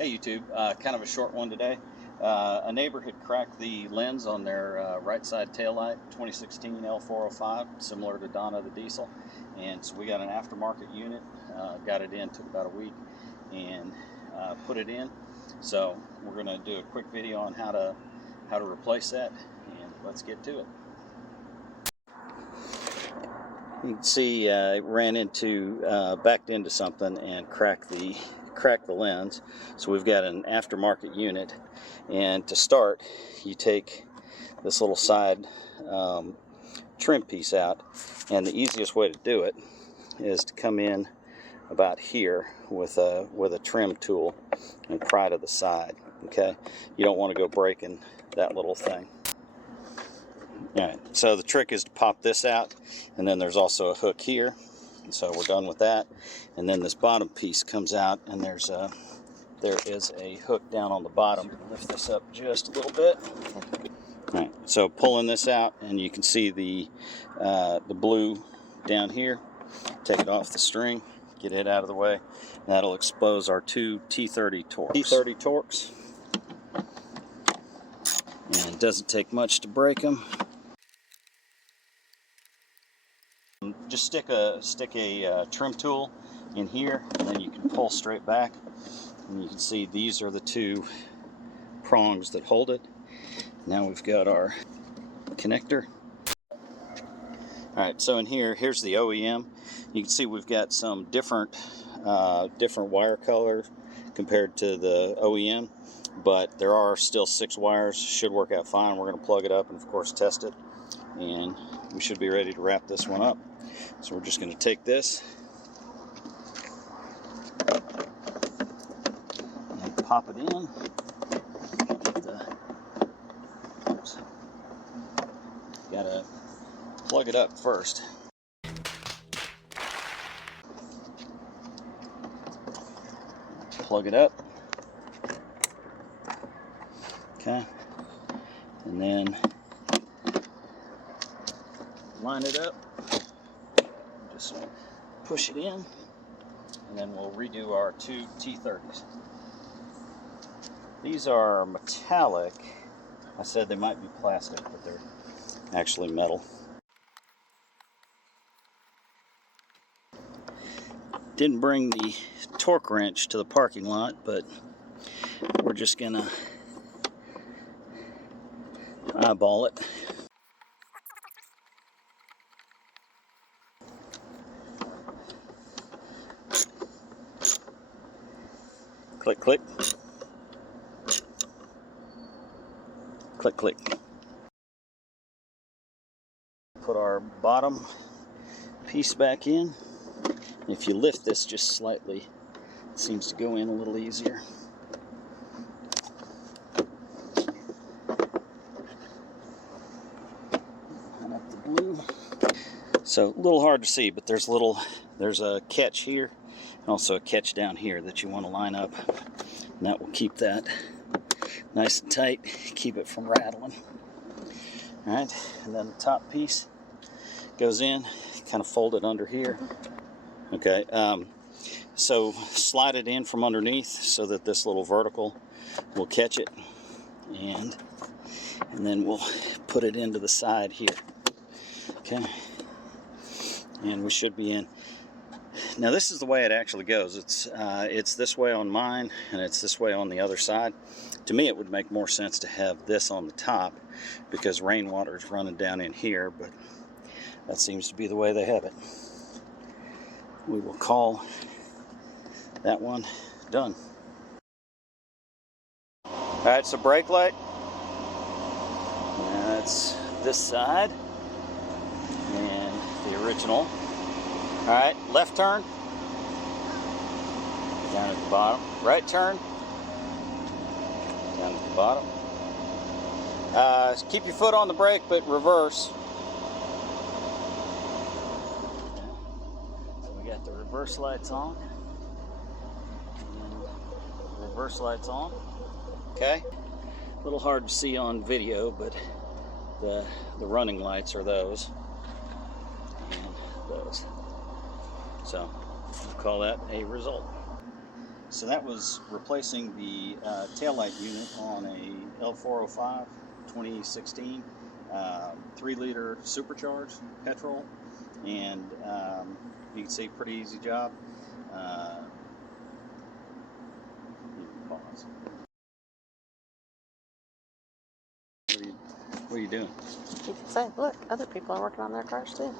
Hey YouTube, kind of a short one today. A neighbor had cracked the lens on their right side taillight, 2016 L405, similar to Donna the diesel. And so we got an aftermarket unit, got it in, took about a week, and put it in. So we're going to do a quick video on how to replace that, and let's get to it. You can see it ran into, backed into something and cracked the lens. So we've got an aftermarket unit, and to start you take this little side trim piece out, and the easiest way to do it is to come in about here with a trim tool and pry to the side. Okay, you don't want to go breaking that little thing. Alright, so the trick is to pop this out, and then there's also a hook here, and so we're done with that. And then this bottom piece comes out, and there is a hook down on the bottom. Lift this up just a little bit. Alright, so pulling this out, and you can see the blue down here. Take it off the string, get it out of the way, and that'll expose our two T30 Torx. And it doesn't take much to break them. Just stick a trim tool in here, and then you can pull straight back, and you can see these are the two prongs that hold it. Now we've got our connector. Alright, so in here's the OEM. You can see we've got some different wire color compared to the OEM, but there are still 6 wires. Should work out fine. We're going to plug it up and of course test it, and we should be ready to wrap this one up. So we're just going to take this and pop it in. Gotta plug it up first. Plug it up. Okay. And then line it up. Just push it in, and then we'll redo our two T30s. These are metallic. I said they might be plastic, but they're actually metal. Didn't bring the torque wrench to the parking lot, but we're just gonna eyeball it. Click, click. Click, click. Put our bottom piece back in. If you lift this just slightly, it seems to go in a little easier. And up the blue. So a little hard to see, but there's a catch here and also a catch down here that you want to line up, and that will keep that nice and tight, keep it from rattling. All right, and then the top piece goes in, kind of fold it under here. Okay, so slide it in from underneath so that this little vertical will catch it, and then we'll put it into the side here. Okay, and we should be in. Now this is the way it actually goes. It's this way on mine, and it's this way on the other side. To me, it would make more sense to have this on the top because rainwater is running down in here, but that seems to be the way they have it. We will call that one done. All right, so brake light. That's this side and the original. All right, left turn, down at the bottom. Right turn, down at the bottom. Keep your foot on the brake, but reverse. So we got the reverse lights on. And reverse lights on. Okay. A little hard to see on video, but the running lights are those and those. So we'll call that a result. So that was replacing the taillight unit on a L405 2016 3-liter supercharged petrol, and you can see pretty easy job. Pause. What are you doing? You can say, look, other people are working on their cars too.